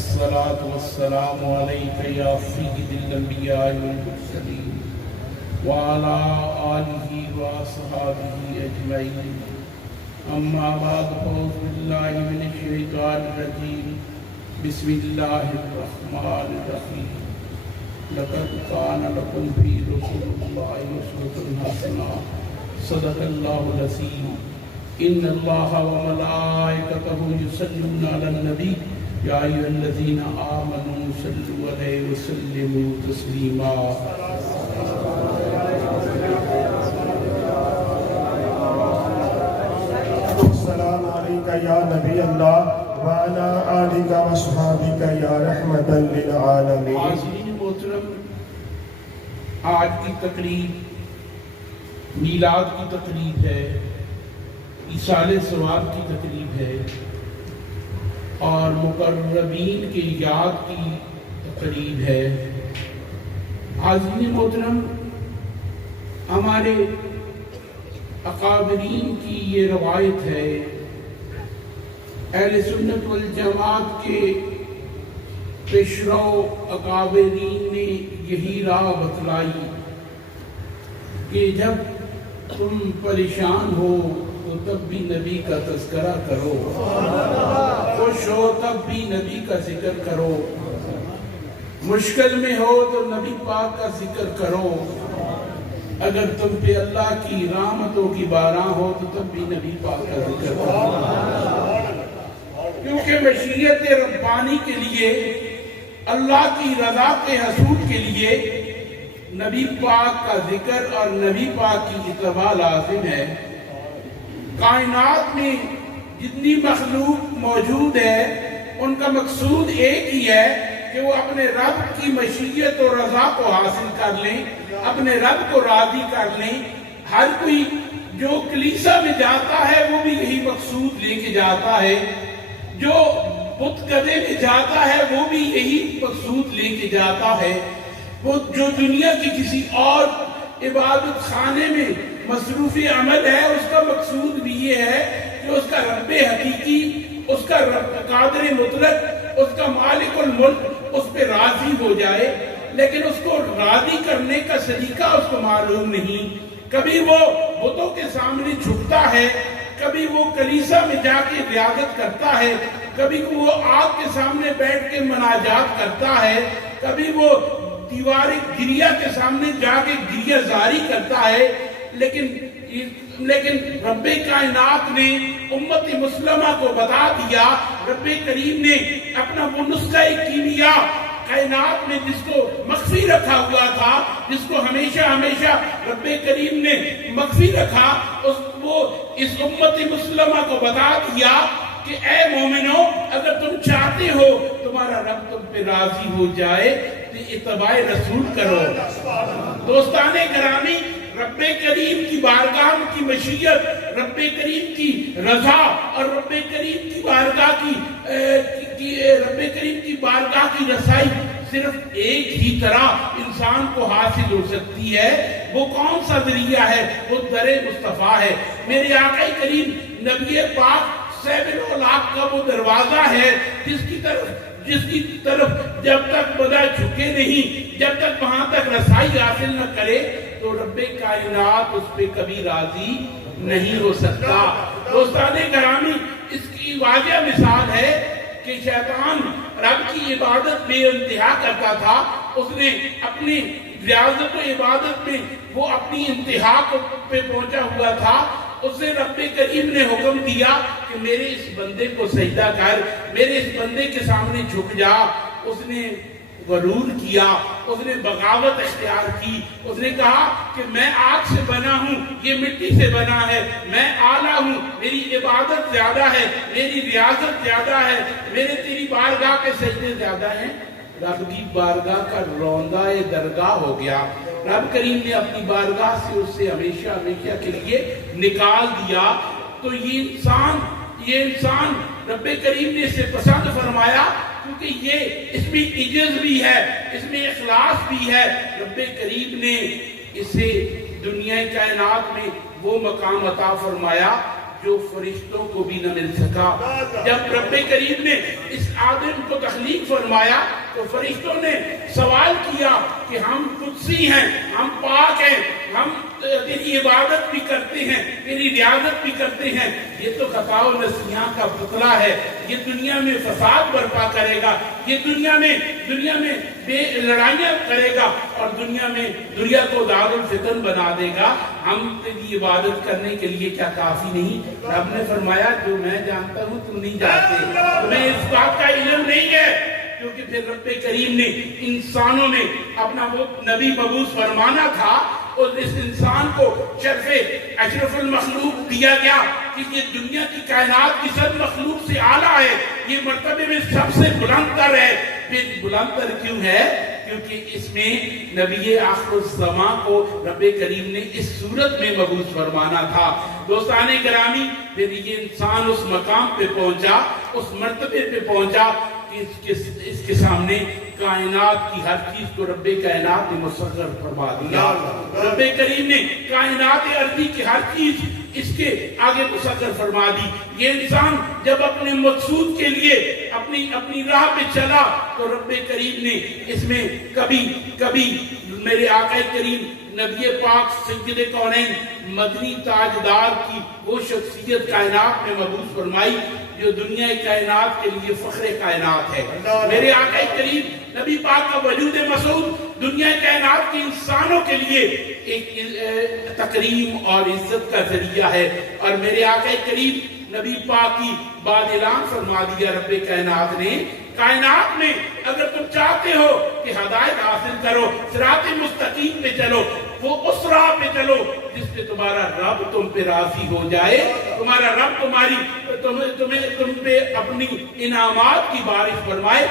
الصلاة والسلام عليك يا سيد الأنبياء والمرسلين وعلى آله وأصحابه أجمعين. أما بعد فأعوذ بالله من الشيطان الرجيم. بسم الله الرحمن الرحيم. لقد كان لكم في رسول الله أسوة حسنة صدق الله العظيم. إن الله وملائكته يصلون على النبي يا أيها الذين آمنوا صلوا عليه وسلموا تسليما. السلام عليك يا نبي الله وعلى آلك وصحابك يا رحمة للعالمين. حاضرین محترم، آج کی تقریب میلاد کی تقریب ہے، ایصال ثواب کی تقریب ہے اور مقربین کی یاد کی تقریب ہے. حاضرین محترم، ہمارے اکابرین کی یہ روایت ہے، اہل سنت والجماعت کے پیشرو اکابرین نے یہی راہ بتلائی کہ جب تم پریشان ہو تو تب بھی نبی کا تذکرہ کرو، خوش ہو تب بھی نبی کا ذکر کرو، مشکل میں ہو تو نبی پاک کا ذکر کرو، اگر تم پہ اللہ کی رحمتوں کی باران ہو تو تب بھی نبی پاک کا ذکر کرو. کیونکہ مشیت ربانی کے لیے، اللہ کی رضا کے حصول کے لیے نبی پاک کا ذکر اور نبی پاک کی اتباع لازم ہے. کائنات میں جتنی مخلوق موجود ہے ان کا مقصود ایک ہی ہے کہ وہ اپنے رب کی مشیت اور رضا کو حاصل کر لیں، اپنے رب کو راضی کر لیں. ہر کوئی جو کلیسا میں جاتا ہے وہ بھی یہی مقصود لے کے جاتا ہے، جو بت کدے میں جاتا ہے وہ بھی یہی مقصود لے کے جاتا ہے. وہ جو دنیا کی کسی اور عبادت خانے میں مصروف عمل ہے اس کا مقصود بھی یہ ہے کہ اس کا رب حقیقی، اس کا رب قادر مطلق، اس کا مالک الملک اس پہ راضی ہو جائے، لیکن اس کو راضی کرنے کا طریقہ اس کو معلوم نہیں. کبھی وہ بتوں کے سامنے جھکتا ہے، کبھی وہ کلیسا میں جا کے ریاضت کرتا ہے، کبھی وہ آگ کے سامنے بیٹھ کے مناجات کرتا ہے، کبھی وہ دیوار گریہ کے سامنے جا کے گریہ زاری کرتا ہے. لیکن رب کائنات نے امت مسلمہ کو بتا دیا، رب کریم نے اپنا وہ نسخہ کیمیا کائنات میں جس کو مخفی رکھا ہوا تھا، جس کو ہمیشہ رب کریم نے مخفی رکھا، وہ اس امت مسلمہ کو بتا دیا کہ اے مومنو، اگر تم چاہتے ہو تمہارا رب تم پہ راضی ہو جائے تو اتباع رسول کرو. دوستان گرامی، رب کریم کی بارگاہ کی مشیت، رب کریم کی رضا اور رب کریم کی بارگاہ کی رسائی صرف ایک ہی طرح انسان کو حاصل ہو سکتی ہے. وہ کون سا ذریعہ ہے؟ وہ در مصطفیٰ ہے. میرے آقا کریم نبی پاک صاحب الاولاق کا وہ دروازہ ہے جس کی طرف جب تک بندہ جھکے نہیں، جب تک وہاں تک رسائی حاصل نہ کرے تو رب کائنات اس پہ کبھی راضی نہیں ہو سکتا. دوستان گرامی، اس کی واضح مثال ہے کہ شیطان رب کی عبادت بے انتہا کرتا تھا. اس نے اپنی ریاضت و عبادت میں وہ اپنی انتہا پہ پہنچا ہوا تھا. اس سے رب کریم نے حکم دیا کہ میرے اس بندے کو سجدہ کر، میرے اس بندے کے سامنے جھک جا. اس نے غرور کیا، اس نے بغاوت اختیار کی. اس نے کہا کہ میں آگ سے بنا ہوں، یہ مٹی سے بنا ہے، میں اعلیٰ ہوں، میری عبادت زیادہ ہے، میری ریاضت زیادہ ہے، میرے تیری بارگاہ کے سجدے زیادہ ہیں. رب کی بارگاہ کا روندہ درگاہ ہو گیا. رب کریم نے اپنی بارگاہ سے اس سے ہمیشہ کے لیے نکال دیا. تو یہ انسان رب کریم نے اسے پسند فرمایا کیونکہ یہ اس میں عجز بھی ہے، اس میں اخلاص بھی ہے. رب کریم نے اسے دنیا کائنات میں وہ مقام عطا فرمایا جو فرشتوں کو بھی نہ مل سکا۔ جب رب کریم نے اس آدم کو تخلیق فرمایا تو فرشتوں نے سوال کیا کہ ہم قدسی ہیں، ہم پاک ہیں، ہم تیری عبادت بھی کرتے ہیں، تیری ریاضت بھی کرتے ہیں، یہ تو خطا و نسیاں کا پتلا ہے، یہ دنیا میں فساد برپا کرے گا، یہ دنیا میں بے لڑائیاں کرے گا اور دنیا کو دار الفتن بنا دے گا، ہم تیری عبادت کرنے کے لیے کیا کافی نہیں؟ رب نے فرمایا جو میں جانتا ہوں تم نہیں جانتے، تمہیں اس بات کا علم نہیں ہے، کیونکہ پھر رب کریم نے انسانوں میں اپنا وہ نبی مبعوث فرمانا تھا اور اس انسان کو شرف اشرف المخلوق دیا گیا کہ یہ دنیا کی کائنات کی سب مخلوق سے اعلیٰ ہے، یہ مرتبے میں سب سے بلند تر ہے۔ پھر بلند تر کیوں ہے؟ کیونکہ اس میں نبی آخر الزمان کو رب کریم نے اس صورت میں مبعوث فرمانا تھا۔ دوستان گرامی، پھر یہ انسان اس مقام پہ پہنچا، اس مرتبے پہ پہنچا کہ اس کے سامنے کائنات کی ہر چیز کو رب کائنات نے مسخر فرما دیا۔ رب کریم نے کائنات ارضی کی ہر چیز اس کے آگے مسخر فرما دی۔ یہ انسان جب اپنے مقصود کے لیے اپنی راہ پہ چلا تو رب کریم نے اس میں کبھی میرے آقا کریم نبی پاک سید کونین مدنی تاجدار کی وہ شخصیت کائنات میں مبعوث فرمائی جو دنیا کائنات کے لیے فخر کائنات ہے۔ میرے آقا کریم نبی پاک کا وجود مسعود دنیا کائنات کے انسانوں کے لیے ایک تکریم اور عزت کا ذریعہ ہے، اور میرے آقا کریم نبی پاک کی بعد اعلان فرما دیا رب کائنات نے، کائنات میں اگر تم چاہتے ہو کہ ہدایت حاصل کرو، صراط مستقیم پہ چلو، وہ اس راہ پہ چلو جس پہ تمہارا رب تم پہ راضی ہو جائے، تمہارا رب تم پہ اپنی انعامات کی بارش فرمائے،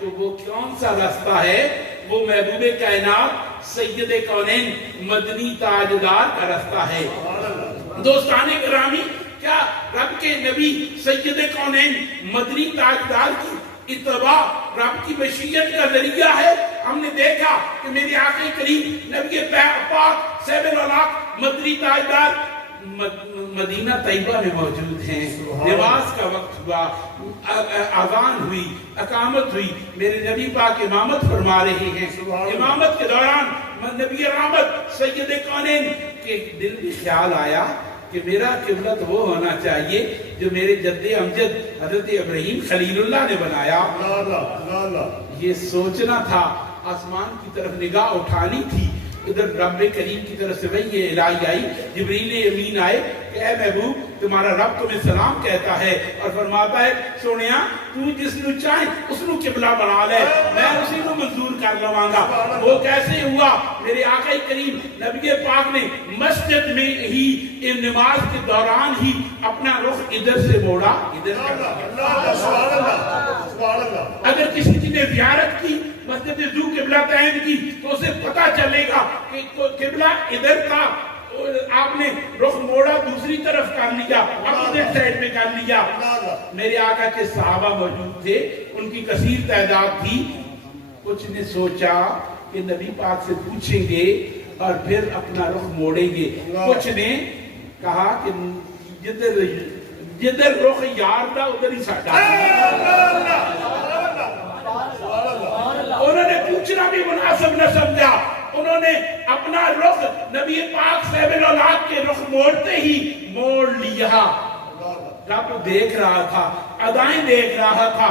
تو وہ کون سا راستہ ہے؟ وہ محبوب کائنات سید کونین مدنی تاجدار کا راستہ ہے۔ دوستان گرامی، کیا رب کے نبی سید کونین مدنی تاجدار کی اتباع رب کی مشیت کا ذریعہ ہے؟ ہم نے دیکھا کہ میرے آقا کریم نبی پاک صاحب الاولاق مدنی تاجدار مدینہ طیبہ میں موجود ہیں، نماز کا وقت ہوا، اذان ہوئی، اقامت ہوئی، میرے نبی پاک امامت فرما رہے ہیں، امامت کے دوران نبی رحمت سید کونین کے دل میں خیال آیا کہ میرا قبلہ تو وہ ہونا چاہیے جو میرے جد امجد حضرت ابراہیم خلیل اللہ نے بنایا۔ یہ سوچنا تھا، آسمان کی طرف نگاہ اٹھانی تھی، ادھر رب کریم کی طرف سے وحی الہی آئی، جبریل امین آئے کہ اے محبوب تمہارا رب تمہیں سلام کہتا ہے اور فرماتا ہے سونیا تو جس نو چاہے اس نو قبلہ بنا لے، میں اسی کو منظور کر لواں گا۔ وہ کیسے ہوا؟ میرے آقا کریم نبی پاک نے مسجد میں ہی نماز کے دوران ہی اپنا رخ ادھر سے موڑا، ادھر اگر کسی نے زیارت کی مسجد ذو قبلہ تعین کی تو اسے پتا چلے گا کہ قبلہ ادھر تھا، آپ نے رخ موڑا دوسری طرف کر لیا، اپوزٹ سائڈ میں کر لیا۔ میرے آقا کے صحابہ موجود تھے، ان کی کثیر تعداد تھی، کچھ نے سوچا کہ نبی پاک سے پوچھیں گے اور پھر اپنا رخ موڑیں گے، کچھ نے کہا کہ جدھر رخ یار دا ادھر ہی ساڈا۔ انہوں نے پوچھنا بھی مناسب نہ سمجھا، انہوں نے اپنا رخ نبی پاک صاحب الاولاق کے رخ موڑتے ہی موڑ لیا۔ رب دیکھ رہا تھا، ادائیں دیکھ رہا تھا،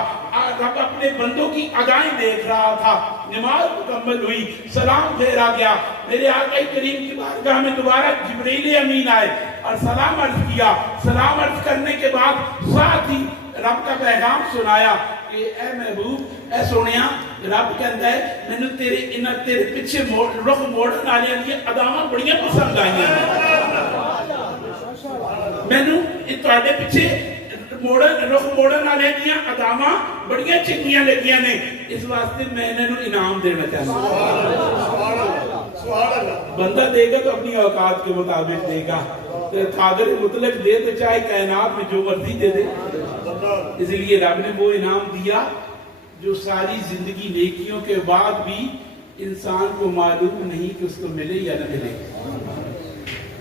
رب اپنے بندوں کی ادائیں دیکھ رہا تھا۔ نماز مکمل ہوئی، سلام پھیرا گیا، میرے آقا کریم کی بارگاہ میں دوبارہ جبریل امین آئے اور سلام عرض کیا۔ سلام عرض کرنے کے بعد ساتھ ہی رب کا پیغام سنایا کہ اے محبوب، اے سونیا، رب کہتا ہے میں نے تیرے پیچھے رخ موڑن والے دی اداواں بڑیاں پسند آئیاں ہیں، میں نے تواڈے پیچھے رخ موڑن والے دیاں اداواں بڑیاں چنگیاں لگیاں نے، اس واسطے میں انہاں نوں انعام دینا چاہتا ہوں۔ بندہ دے گا تو اپنی اوقات کے مطابق دے گا، قادر مطلق دے تو چاہے کائنات میں جو مرضی دے دے، اس لیے رب نے وہ انعام دیا جو ساری زندگی نیکیوں کے بعد بھی انسان کو معلوم نہیں کہ اس کو ملے یا نہ ملے۔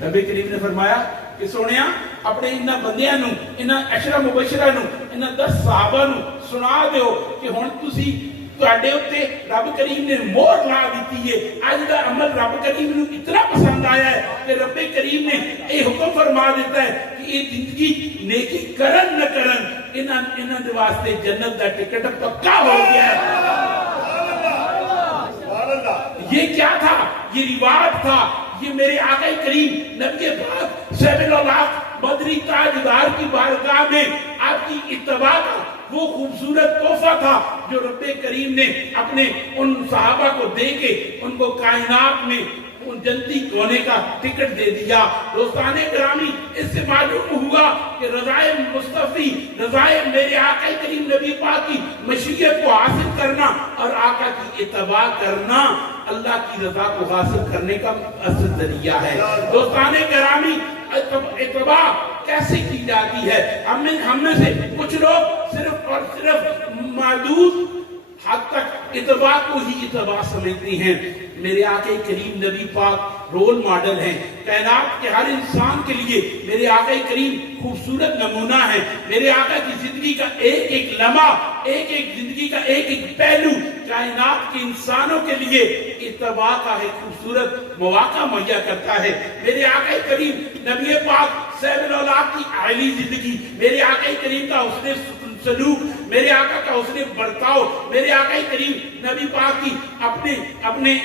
نبی کریم نے فرمایا کہ سونیا اپنے انہاں بندیاں نو انہاں عشرہ مبشرہ نو انہاں 10 صحابہ نو سنا دیو کہ ہن تسی تواڈے اوتے رب کریم نے مہر لا دتی ہے. اج دا عمل رب کریم نو اتنا پسند آیا ہے کہ رب کریم نے یہ حکم فرما دیتا ہے کہ یہ زندگی نیکی کرن نہ کرن انہاں دے واسطے جنت دا ٹکٹ پکا ہو گیا ہے. یہ کیا تھا؟ یہ رواج تھا. یہ میرے آقا کریم نبی پاک صلی اللہ بدری تاجدار کی بارگاہ میں آپ کی اتباع کا وہ خوبصورت تحفہ تھا جو رب کریم نے اپنے ان صحابہ کو دے کے ان کو کائنات میں ان جنتی ہونے کا ٹکٹ دے دیا. دوستان گرامی، اس سے معلوم ہوا کہ رضائے مصطفی، رضائے میرے آقا کریم نبی پاک کی مشیت کو حاصل کرنا اور آقا کی اتباع کرنا اللہ کی رضا کو حاصل کرنے کا اصل ذریعہ ہے. دوستان گرامی، اتباع کیسے کی جاتی ہے؟ ہم میں سے کچھ لوگ صرف اور صرف محدود حد تک اتباع کو ہی اتباع سمجھتے ہیں. میرے آقا کریم نبی پاک رول ماڈل ہیں. کائنات کے ہر انسان کے لیے میرے آقا کریم خوبصورت نمونہ ہے. میرے آقا کی زندگی کا ایک ایک لمحہ، ایک ایک زندگی کا ایک ایک پہلو کائنات کے انسانوں کے لیے اتباع کا ایک خوبصورت مواقع مہیا کرتا ہے. میرے آقا کریم نبی پاک صلی اللہ کی اعلی زندگی، میرے آقا کریم کا حسن سلوک، میرے آقا کا حسن برتاؤ، میرے آقا کریم نبی پاک کی اپنے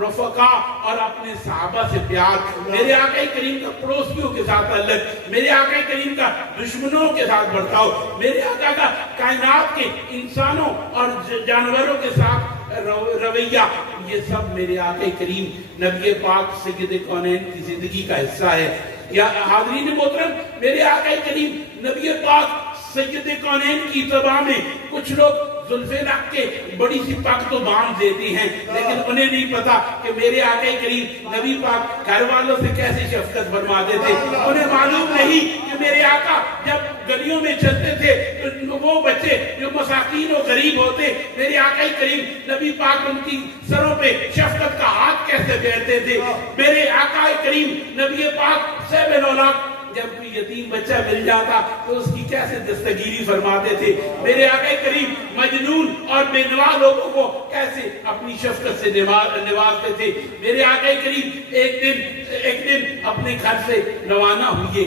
رفقا اور اپنے صحابہ سے پیار، میرے آقا کریم کا پڑوسیوں کے ساتھ تعلق، میرے آقا کریم کا دشمنوں کے ساتھ برتاؤ، میرے آقا کا کائنات کے انسانوں اور جانوروں کے ساتھ رویہ، یہ سب میرے آقا کریم نبی پاک سید کونین کی زندگی کا حصہ ہے. یا حاضرین محترم، میرے آقا کریم نبی پاک سید کونین کی اتباع میں کچھ لوگ زلفے رکھ کے بڑی سی پگ تو باندھ دیتے ہیں، لیکن انہیں نہیں پتا کہ میرے آقا کریم نبی پاک گھر والوں سے کیسے شفقت فرماتے تھے. انہیں معلوم نہیں کہ میرے آقا جب گلیوں میں چلتے تھے تو وہ بچے جو مساکین و غریب ہوتے، میرے آقا کریم نبی پاک ان کی سروں پہ شفقت کا ہاتھ کیسے پھیرتے تھے. میرے آقا کریم نبی پاک صلی اللہ جب کوئی یتیم بچہ مل جاتا تو اس کی کیسے دستگیری فرماتے تھے. میرے آقا کریم مجنون اور بے نوا لوگوں کو کیسے اپنی شفقت سے نوازتے تھے. میرے آقا کریم ایک دن اپنے گھر سے روانہ ہوئے.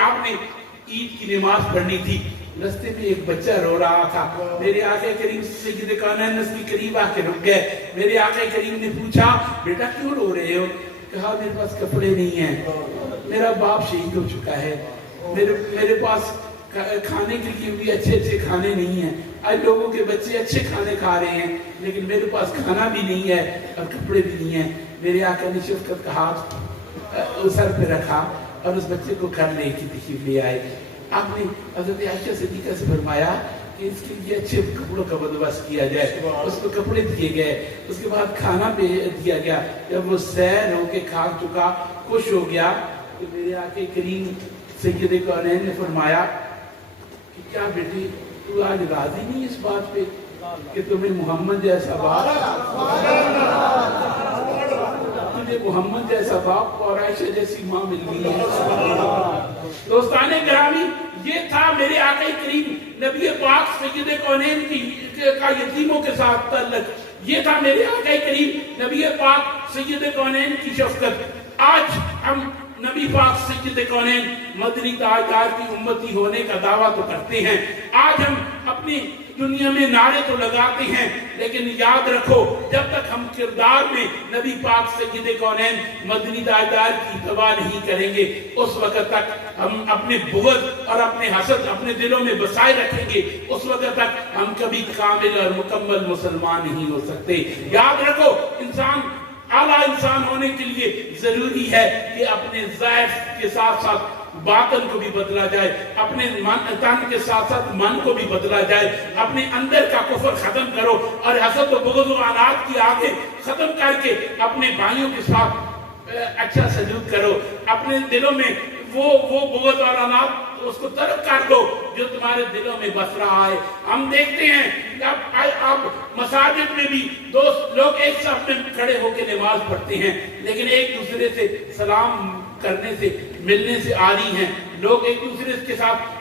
آپ نے عید کی نماز پڑھنی تھی. رستے میں ایک بچہ رو رہا تھا. میرے آقا کریم سید کونین اس کے قریب آ کے رک گئے. میرے آقا کریم نے پوچھا، بیٹا کیوں رو رہے ہو؟ کہا میرے پاس کپڑے نہیں ہیں، میرا باپ شہید ہو چکا ہے، میرے پاس کھانے کے لیے بھی اچھے کھانے نہیں ہیں. آج لوگوں کے بچے اچھے کھانے کھا رہے ہیں لیکن میرے پاس کھانا بھی نہیں ہے اور کپڑے بھی نہیں ہیں. میرے آقا نے شفقت کا ہاتھ سر پہ رکھا اور اس بچے کو گھر لے کے تشریف لے آئے. آپ نے حضرت عائشہ صدیقہ سے فرمایا کہ اس کے لیے اچھے کپڑوں کا بندوبست کیا جائے. اس کو کپڑے دیے گئے، اس کے بعد کھانا بھی دیا گیا. جب وہ سیر ہو کے کھا چکا، خوش ہو گیا، تو میرے آقا کریم سید کونین نے فرمایا کہ کیا بیٹی تو آج راضی نہیں اس بات پہ کہ تمہیں محمد جیسا باپ، تجھے محمد جیسا باپ اور عائشہ جیسی ماں مل گئی ہے. دوستان گرامی، یہ تھا میرے آقا کریم نبی پاک سید کونین کا یتیموں کے ساتھ تعلق. یہ تھا میرے آقا کریم نبی پاک سید کونین کی شفقت. آج ہم نبی پاک سید کونین مدنی تاجدار کی امتی ہونے کا دعویٰ تو کرتے ہیں. آج ہم اپنی دنیا میں نعرے تو لگاتے ہیں لیکن یاد رکھو جب تک ہم کردار میں نبی پاک سید کونین مدنی تاجدار کی اتباع نہیں کریں گے اس وقت تک ہم اپنے بغض اور اپنے حسد اپنے دلوں میں بسائے رکھیں گے. اس وقت تک ہم کبھی کامل اور مکمل مسلمان نہیں ہو سکتے. یاد رکھو انسان اعلیٰ انسان ہونے کے لیے ضروری ہے کہ اپنے ظاہر کے ساتھ ساتھ باطن کو بھی بدلا جائے، اپنے تن کے ساتھ ساتھ من کو بھی بدلا جائے. اپنے اندر کا کفر ختم کرو اور حسد و بغض و عناد کی آگے ختم کر کے اپنے بھائیوں کے ساتھ اچھا سلوک کرو. اپنے دلوں میں وہ بغض اور عناد اس کو ترک کر دو جو تمہارے دلوں میں بس رہا ہے. ہم دیکھتے ہیں اب مساجد میں بھی دوست لوگ ایک صف میں کھڑے ہو کے نماز پڑھتے ہیں لیکن ایک دوسرے سے سلام کرنے سے ملنے سے آ رہی ہیں. لوگ ایک دوسرے کے ساتھ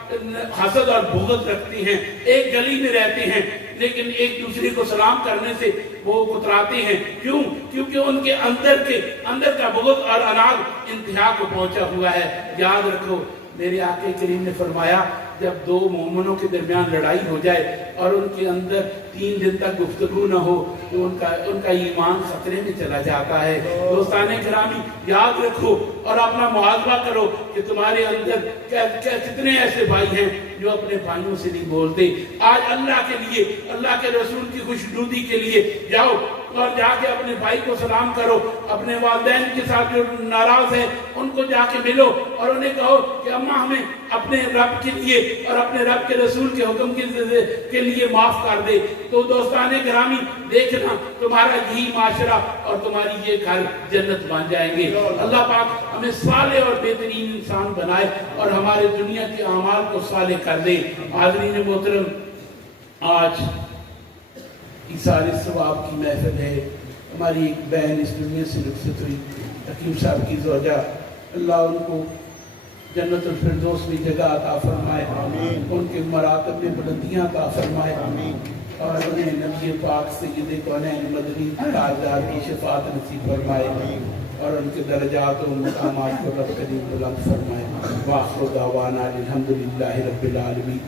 حسد اور بغض رکھتے ہیں, ایک گلی میں رہتے ہیں لیکن ایک دوسرے کو سلام کرنے سے وہ کتراتے ہیں. کیوں؟ کیونکہ ان کے اندر کا بغض اور اناج انتہا کو پہنچا ہوا ہے. یاد رکھو میرے آقا کریم نے فرمایا جب دو مومنوں کے درمیان لڑائی ہو جائے اور ان کے اندر 3 دن تک گفتگو نہ ہو تو ان کا ایمان خطرے میں چلا جاتا ہے. دوستان گرامی یاد رکھو اور اپنا محاسبہ کرو کہ تمہارے اندر کتنے ایسے بھائی ہیں جو اپنے بھائیوں سے نہیں بولتے. آج اللہ کے لیے, اللہ کے رسول کی خوشنودی کے لیے جاؤ اور جا کے اپنے بھائی کو سلام کرو. اپنے والدین کے ساتھ جو ناراض ہیں ان کو جا کے ملو اور انہیں کہو کہ اماں ہمیں اپنے رب کے لیے اور اپنے رب کے رسول کے حکم کے لیے معاف کر دے. تو دوستان گرامی دیکھنا تمہارا یہی معاشرہ اور تمہاری یہ گھر جنت بن جائیں گے. اللہ پاک ہمیں صالح اور بہترین انسان بنائے اور ہمارے دنیا کے اعمال کو صالح کر دے. حاضرین محترم, آج ایثار ثواب کی محفل ہے. ہماری ایک بہن اس دنیا سے رخصت ہوئی, حکیم صاحب کی زوجہ, اللہ ان کو جنت الفردوس میں جگہ عطا فرمائے, ان کے مراتب میں بلندیاں عطا فرمائے, اور انہیں نبی پاک سید کونین مدنی تاجدار کی شفاعت نصیب فرمائے, اور ان کے درجات و مقامات کو رب کریم بلند فرمائے. وآخر دعوانا الحمدللہ رب العالمین.